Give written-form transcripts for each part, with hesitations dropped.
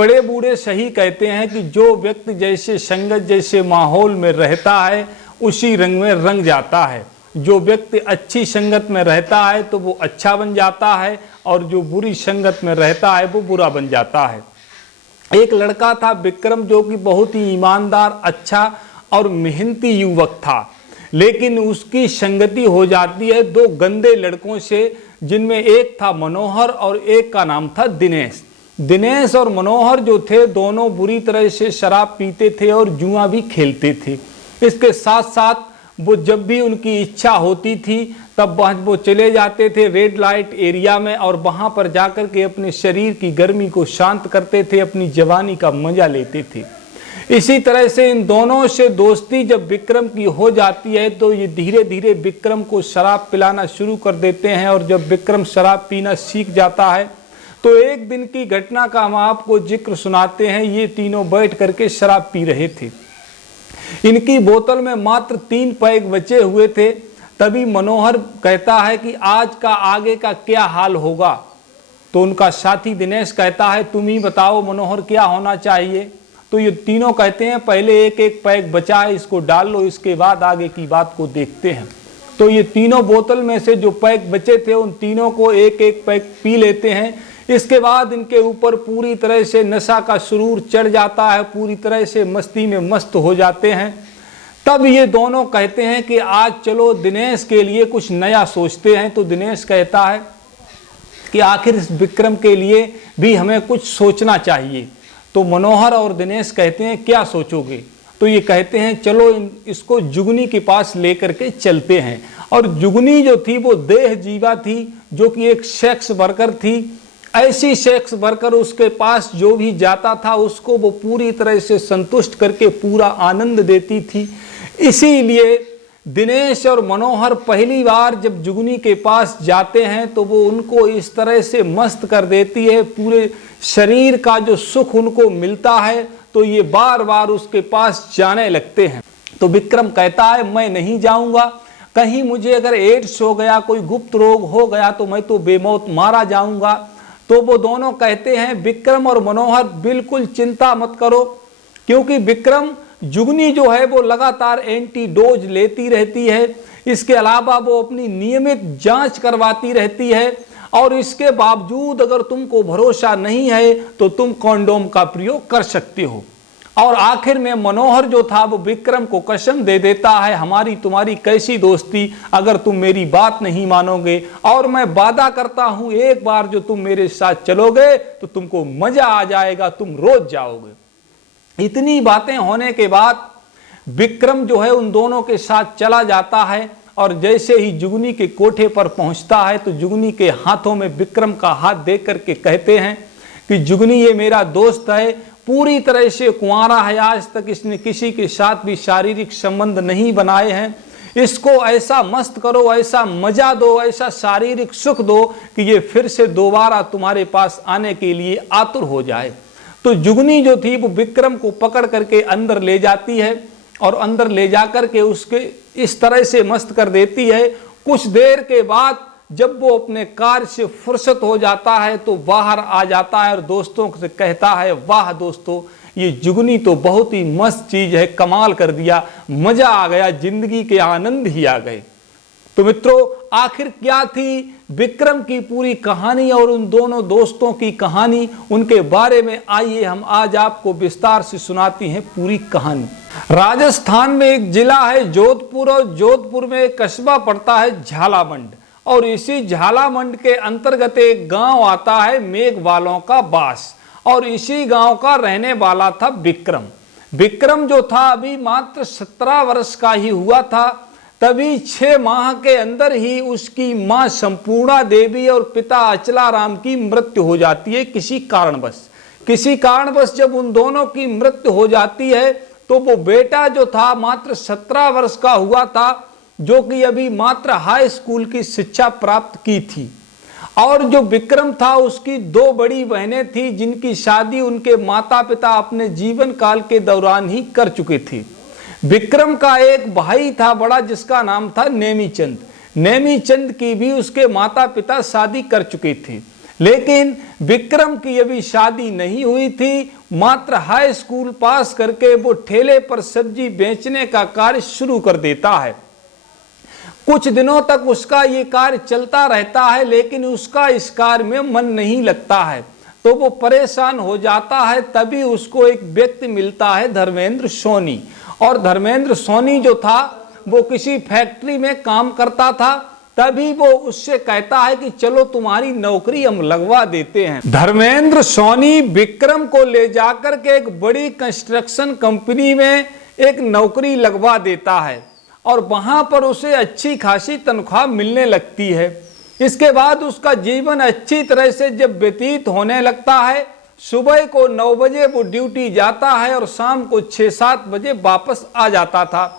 बड़े बूढ़े सही कहते हैं कि जो व्यक्ति जैसे संगत जैसे माहौल में रहता है उसी रंग में रंग जाता है। जो व्यक्ति अच्छी संगत में रहता है तो वो अच्छा बन जाता है, और जो बुरी संगत में रहता है वो बुरा बन जाता है। एक लड़का था विक्रम, जो कि बहुत ही ईमानदार, अच्छा और मेहनती युवक था, लेकिन उसकी संगति हो जाती है दो गंदे लड़कों से, जिनमें एक था मनोहर और एक का नाम था दिनेश। दिनेश और मनोहर जो थे दोनों बुरी तरह से शराब पीते थे और जुआ भी खेलते थे। इसके साथ साथ वो जब भी उनकी इच्छा होती थी तब वो चले जाते थे रेड लाइट एरिया में, और वहाँ पर जाकर के अपने शरीर की गर्मी को शांत करते थे, अपनी जवानी का मजा लेते थे। इसी तरह से इन दोनों से दोस्ती जब विक्रम की हो जाती है तो ये धीरे धीरे विक्रम को शराब पिलाना शुरू कर देते हैं, और जब विक्रम शराब पीना सीख जाता है तो एक दिन की घटना का हम आपको जिक्र सुनाते हैं। ये तीनों बैठ करके शराब पी रहे थे। इनकी बोतल में मात्र 3 पैग बचे हुए थे। तभी मनोहर कहता है कि आज का आगे का क्या हाल होगा। तो उनका साथी दिनेश कहता है तुम ही बताओ मनोहर क्या होना चाहिए। तो ये तीनों कहते हैं पहले एक एक पैग बचा है, इसको डाल लो, इसके बाद आगे की बात को देखते हैं। तो ये तीनों बोतल में से जो पैग बचे थे उन तीनों को एक एक पैग पी लेते हैं। इसके बाद इनके ऊपर पूरी तरह से नशा का सुरूर चढ़ जाता है, पूरी तरह से मस्ती में मस्त हो जाते हैं। तब ये दोनों कहते हैं कि आज चलो दिनेश के लिए कुछ नया सोचते हैं। तो दिनेश कहता है कि आखिर इस विक्रम के लिए भी हमें कुछ सोचना चाहिए। तो मनोहर और दिनेश कहते हैं क्या सोचोगे। तो ये कहते हैं चलो इसको जुगनी के पास लेकर के चलते हैं। और जुगनी जो थी वो देह जीवा थी, जो कि एक सेक्स वर्कर थी। ऐसी सेक्स वर्कर उसके पास जो भी जाता था उसको वो पूरी तरह से संतुष्ट करके पूरा आनंद देती थी। इसीलिए दिनेश और मनोहर पहली बार जब जुगनी के पास जाते हैं तो वो उनको इस तरह से मस्त कर देती है, पूरे शरीर का जो सुख उनको मिलता है, तो ये बार बार उसके पास जाने लगते हैं। तो विक्रम कहता है मैं नहीं जाऊंगा, कहीं मुझे अगर एड्स हो गया, कोई गुप्त रोग हो गया तो मैं तो बेमौत मारा जाऊंगा। तो वो दोनों कहते हैं विक्रम और मनोहर बिल्कुल चिंता मत करो, क्योंकि विक्रम जुगनी जो है वो लगातार एंटीडोज लेती रहती है। इसके अलावा वो अपनी नियमित जांच करवाती रहती है, और इसके बावजूद अगर तुमको भरोसा नहीं है तो तुम कॉन्डोम का प्रयोग कर सकते हो। और आखिर में मनोहर जो था वो विक्रम को कसम दे देता है हमारी तुम्हारी कैसी दोस्ती, अगर तुम मेरी बात नहीं मानोगे, और मैं वादा करता हूं एक बार जो तुम मेरे साथ चलोगे तो तुमको मजा आ जाएगा, तुम रोज जाओगे। इतनी बातें होने के बाद विक्रम जो है उन दोनों के साथ चला जाता है, और जैसे ही जुगनी के कोठे पर पहुंचता है तो जुगनी के हाथों में विक्रम का हाथ दे करके कहते हैं कि जुगनी ये मेरा दोस्त है, पूरी तरह से कुंवारा है, आज तक इसने किसी के साथ भी शारीरिक संबंध नहीं बनाए हैं। इसको ऐसा मस्त करो, ऐसा मजा दो, ऐसा शारीरिक सुख दो कि ये फिर से दोबारा तुम्हारे पास आने के लिए आतुर हो जाए। तो जुगनी जो थी वो विक्रम को पकड़ करके अंदर ले जाती है, और अंदर ले जाकर के उसके इस तरह से मस्त कर देती है। कुछ देर के बाद जब वो अपने कार्य से फुर्सत हो जाता है तो बाहर आ जाता है और दोस्तों से कहता है वाह दोस्तों, ये जुगनी तो बहुत ही मस्त चीज है, कमाल कर दिया, मजा आ गया, जिंदगी के आनंद ही आ गए। तो मित्रों आखिर क्या थी विक्रम की पूरी कहानी और उन दोनों दोस्तों की कहानी, उनके बारे में आइए हम आज आपको विस्तार से सुनाती हैं पूरी कहानी। राजस्थान में एक जिला है जोधपुर, और जोधपुर में एक कस्बा पड़ता है झालामंड, और इसी झालामंड के अंतर्गत एक गांव आता है मेघवालों का बास, और इसी गांव का रहने वाला था विक्रम। विक्रम जो था अभी मात्र 17 वर्ष का ही हुआ था। तभी 6 माह के अंदर ही उसकी मां संपूर्णा देवी और पिता अचलाराम की मृत्यु हो जाती है किसी कारणवश। जब उन दोनों की मृत्यु हो जाती है तो वो बेटा जो था मात्र 17 वर्ष का हुआ था, जो कि अभी मात्र हाई स्कूल की शिक्षा प्राप्त की थी। और जो विक्रम था उसकी 2 बड़ी बहनें थी, जिनकी शादी उनके माता पिता अपने जीवन काल के दौरान ही कर चुके थे। विक्रम का एक भाई था बड़ा, जिसका नाम था नेमीचंद। नेमीचंद की भी उसके माता पिता शादी कर चुके थे। लेकिन विक्रम की अभी शादी नहीं हुई थी। मात्र हाई स्कूल पास करके वो ठेले पर सब्जी बेचने का कार्य शुरू कर देता है। कुछ दिनों तक उसका ये कार्य चलता रहता है, लेकिन उसका इस कार्य में मन नहीं लगता है, तो वो परेशान हो जाता है। तभी उसको एक व्यक्ति मिलता है, धर्मेंद्र सोनी। और धर्मेंद्र सोनी जो था वो किसी फैक्ट्री में काम करता था। तभी वो उससे कहता है कि चलो तुम्हारी नौकरी हम लगवा देते हैं। धर्मेंद्र सोनी विक्रम को ले जाकर के एक बड़ी कंस्ट्रक्शन कंपनी में एक नौकरी लगवा देता है और वहां पर उसे अच्छी खासी तनख्वाह मिलने लगती है। इसके बाद उसका जीवन अच्छी तरह से जब व्यतीत होने लगता है, सुबह को 9 बजे वो ड्यूटी जाता है और शाम को 6-7 बजे वापस आ जाता था।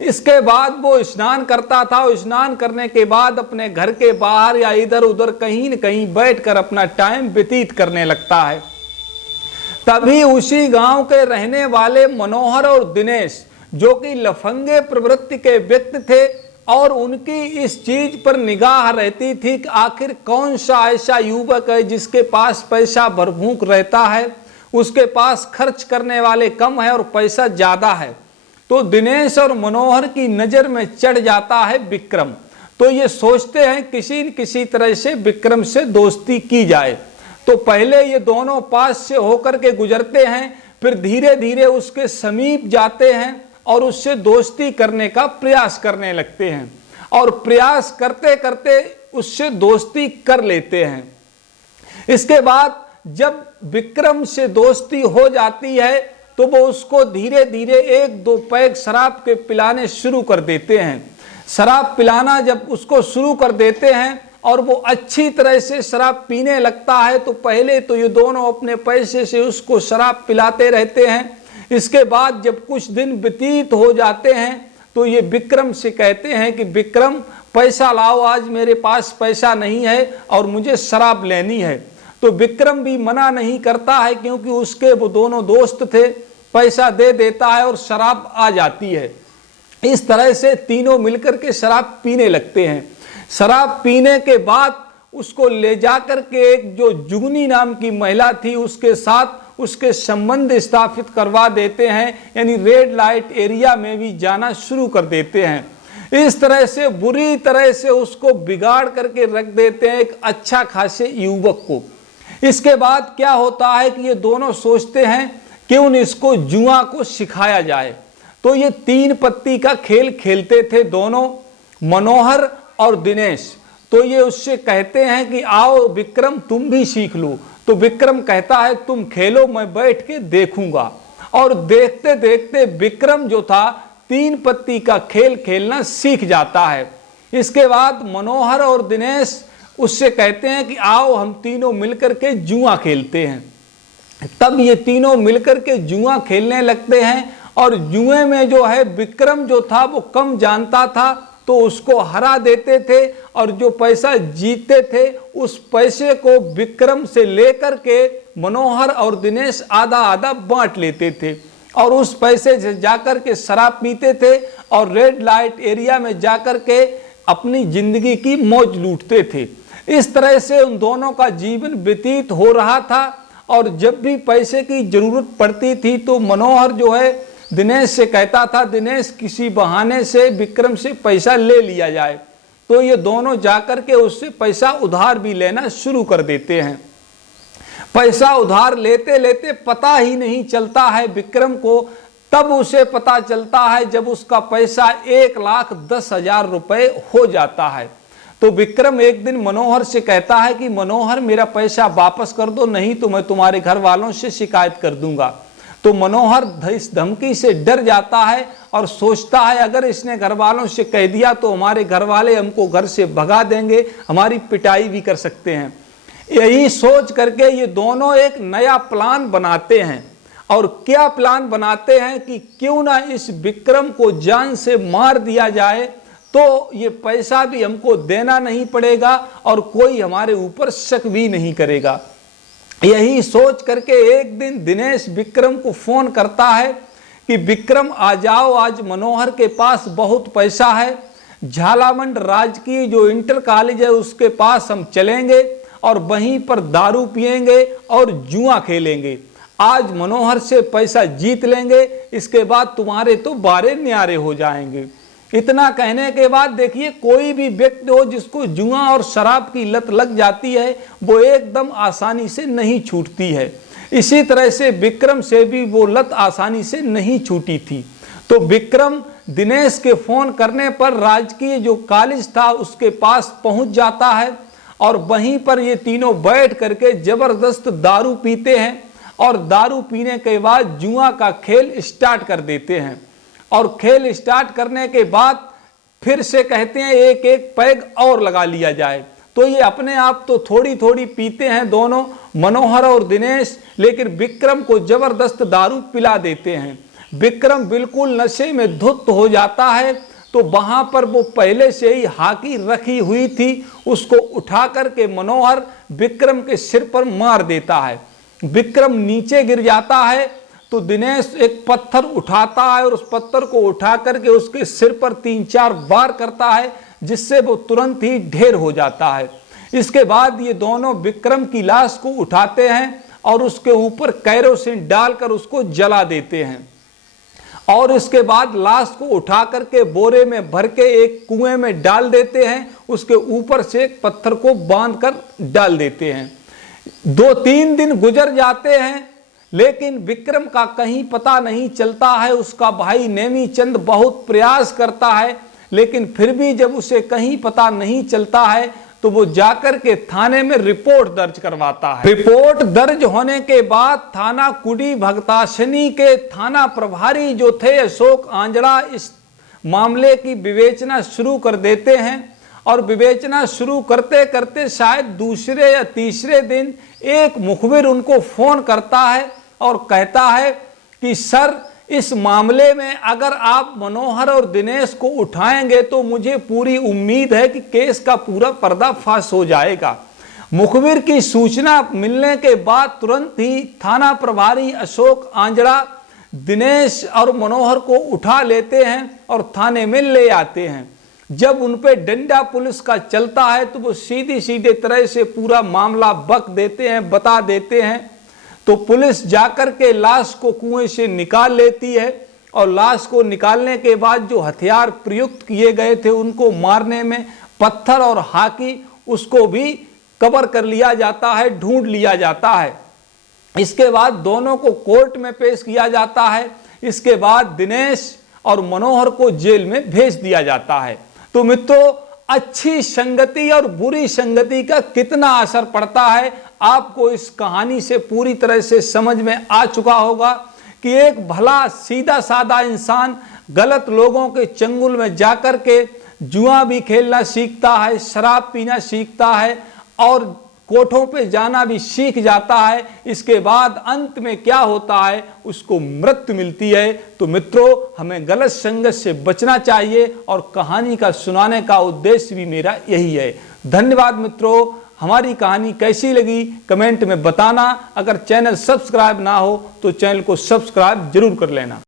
इसके बाद वो स्नान करता था और स्नान करने के बाद अपने घर के बाहर या इधर उधर कहीं न कहीं बैठकर अपना टाइम व्यतीत करने लगता है। तभी उसी गांव के रहने वाले मनोहर और दिनेश, जो कि लफंगे प्रवृत्ति के व्यक्ति थे और उनकी इस चीज पर निगाह रहती थी कि आखिर कौन सा ऐसा युवक है जिसके पास पैसा भरपूर रहता है, उसके पास खर्च करने वाले कम है और पैसा ज्यादा है। तो दिनेश और मनोहर की नजर में चढ़ जाता है विक्रम। तो ये सोचते हैं किसी न किसी तरह से विक्रम से दोस्ती की जाए। तो पहले ये दोनों पास से होकर के गुजरते हैं, फिर धीरे धीरे उसके समीप जाते हैं और उससे दोस्ती करने का प्रयास करने लगते हैं और प्रयास करते करते उससे दोस्ती कर लेते हैं। इसके बाद जब विक्रम से दोस्ती हो जाती है तो वो उसको धीरे धीरे 1-2 पैग शराब के पिलाने शुरू कर देते हैं। शराब पिलाना जब उसको शुरू कर देते हैं और वो अच्छी तरह से शराब पीने लगता है, तो पहले तो ये दोनों अपने पैसे से उसको शराब पिलाते रहते हैं। इसके बाद जब कुछ दिन व्यतीत हो जाते हैं तो ये विक्रम से कहते हैं कि विक्रम पैसा लाओ, आज मेरे पास पैसा नहीं है और मुझे शराब लेनी है। तो विक्रम भी मना नहीं करता है, क्योंकि उसके वो दोनों दोस्त थे, पैसा दे देता है और शराब आ जाती है। इस तरह से तीनों मिलकर के शराब पीने लगते हैं। शराब पीने के बाद उसको ले जाकर के एक जो जुगनी नाम की महिला थी उसके साथ उसके संबंध स्थापित करवा देते हैं, यानी रेड लाइट एरिया में भी जाना शुरू कर देते हैं। इस तरह से बुरी तरह से उसको बिगाड़ करके रख देते हैं एक अच्छा खासे युवक को। इसके बाद क्या होता है कि ये दोनों सोचते हैं क्यों इसको जुआ को सिखाया जाए। तो ये 3 पत्ती का खेल खेलते थे दोनों, मनोहर और दिनेश। तो ये उससे कहते हैं कि आओ विक्रम तुम भी सीख लो। तो विक्रम कहता है तुम खेलो, मैं बैठ के देखूंगा। और देखते देखते विक्रम जो था 3 पत्ती का खेल खेलना सीख जाता है। इसके बाद मनोहर और दिनेश उससे कहते हैं कि आओ हम तीनों मिलकर के जुआ खेलते हैं। तब ये तीनों मिलकर के जुआ खेलने लगते हैं और जुए में जो है विक्रम जो था वो कम जानता था, तो उसको हरा देते थे और जो पैसा जीतते थे उस पैसे को विक्रम से लेकर के मनोहर और दिनेश आधा आधा बांट लेते थे और उस पैसे से जाकर के शराब पीते थे और रेड लाइट एरिया में जाकर के अपनी जिंदगी की मौज लूटते थे। इस तरह से उन दोनों का जीवन व्यतीत हो रहा था और जब भी पैसे की जरूरत पड़ती थी तो मनोहर जो है दिनेश से कहता था दिनेश किसी बहाने से विक्रम से पैसा ले लिया जाए। तो ये दोनों जाकर के उससे पैसा उधार भी लेना शुरू कर देते हैं। पैसा उधार लेते लेते पता ही नहीं चलता है विक्रम को, तब उसे पता चलता है जब उसका पैसा 1,10,000 रुपए हो जाता है। तो विक्रम एक दिन मनोहर से कहता है कि मनोहर मेरा पैसा वापस कर दो, नहीं तो मैं तुम्हारे घर वालों से शिकायत कर दूंगा। तो मनोहर इस धमकी से डर जाता है और सोचता है अगर इसने घर वालों से कह दिया तो हमारे घर वाले हमको घर से भगा देंगे, हमारी पिटाई भी कर सकते हैं। यही सोच करके ये दोनों एक नया प्लान बनाते हैं। और क्या प्लान बनाते हैं कि क्यों ना इस विक्रम को जान से मार दिया जाए, तो ये पैसा भी हमको देना नहीं पड़ेगा और कोई हमारे ऊपर शक भी नहीं करेगा। यही सोच करके एक दिन दिनेश विक्रम को फोन करता है कि विक्रम आ जाओ, आज मनोहर के पास बहुत पैसा है, झालामंड राजकीय जो इंटर कॉलेज है उसके पास हम चलेंगे और वहीं पर दारू पिएंगे और जुआ खेलेंगे। आज मनोहर से पैसा जीत लेंगे, इसके बाद तुम्हारे तो बारे न्यारे हो जाएंगे। इतना कहने के बाद देखिए, कोई भी व्यक्ति हो जिसको जुआ और शराब की लत लग जाती है वो एकदम आसानी से नहीं छूटती है। इसी तरह से विक्रम से भी वो लत आसानी से नहीं छूटी थी। तो विक्रम दिनेश के फोन करने पर राजकीय जो कॉलेज था उसके पास पहुंच जाता है और वहीं पर ये तीनों बैठ करके जबरदस्त दारू पीते हैं और दारू पीने के बाद जुआ का खेल स्टार्ट कर देते हैं। और खेल स्टार्ट करने के बाद फिर से कहते हैं एक एक पैग और लगा लिया जाए। तो ये अपने आप तो थोड़ी थोड़ी पीते हैं दोनों, मनोहर और दिनेश, लेकिन विक्रम को जबरदस्त दारू पिला देते हैं। विक्रम बिल्कुल नशे में धुत हो जाता है। तो वहां पर वो पहले से ही हाकी रखी हुई थी, उसको उठा करके मनोहर विक्रम के सिर पर मार देता है। विक्रम नीचे गिर जाता है तो दिनेश एक पत्थर उठाता है और उस पत्थर को उठा करके उसके सिर पर 3-4 बार करता है, जिससे वो तुरंत ही ढेर हो जाता है। इसके बाद ये दोनों विक्रम की लाश को उठाते हैं और उसके ऊपर कैरोसिन डालकर उसको जला देते हैं और इसके बाद लाश को उठा करके बोरे में भर के एक कुएं में डाल देते हैं। उसके ऊपर से एक पत्थर को बांधकर डाल देते हैं। 2-3 दिन गुजर जाते हैं, लेकिन विक्रम का कहीं पता नहीं चलता है। उसका भाई नेमीचंद बहुत प्रयास करता है, लेकिन फिर भी जब उसे कहीं पता नहीं चलता है तो वो जाकर के थाने में रिपोर्ट दर्ज करवाता है। रिपोर्ट दर्ज होने के बाद थाना कुडी भगताशनी के थाना प्रभारी जो थे अशोक आंजड़ा इस मामले की विवेचना शुरू कर देते हैं और विवेचना शुरू करते करते शायद दूसरे या तीसरे दिन एक मुखबिर उनको फोन करता है और कहता है कि सर, इस मामले में अगर आप मनोहर और दिनेश को उठाएंगे तो मुझे पूरी उम्मीद है कि केस का पूरा पर्दाफाश हो जाएगा। मुखबिर की सूचना मिलने के बाद तुरंत ही थाना प्रभारी अशोक आंजड़ा दिनेश और मनोहर को उठा लेते हैं और थाने में ले आते हैं। जब उन पे डंडा पुलिस का चलता है तो वो सीधी सीधे तरह से पूरा मामला बक देते हैं, बता देते हैं। तो पुलिस जाकर के लाश को कुएं से निकाल लेती है और लाश को निकालने के बाद जो हथियार प्रयुक्त किए गए थे उनको मारने में, पत्थर और हाकी, उसको भी कवर कर लिया जाता है, ढूंढ लिया जाता है। इसके बाद दोनों को कोर्ट में पेश किया जाता है। इसके बाद दिनेश और मनोहर को जेल में भेज दिया जाता है। तो मित्रों, अच्छी संगति और बुरी संगति का कितना असर पड़ता है आपको इस कहानी से पूरी तरह से समझ में आ चुका होगा कि एक भला सीधा साधा इंसान गलत लोगों के चंगुल में जाकर के जुआ भी खेलना सीखता है, शराब पीना सीखता है और कोठों पे जाना भी सीख जाता है। इसके बाद अंत में क्या होता है, उसको मृत्यु मिलती है। तो मित्रों, हमें गलत संगत से बचना चाहिए और कहानी का सुनाने का उद्देश्य भी मेरा यही है। धन्यवाद मित्रों। हमारी कहानी कैसी लगी कमेंट में बताना। अगर चैनल सब्सक्राइब ना हो तो चैनल को सब्सक्राइब जरूर कर लेना।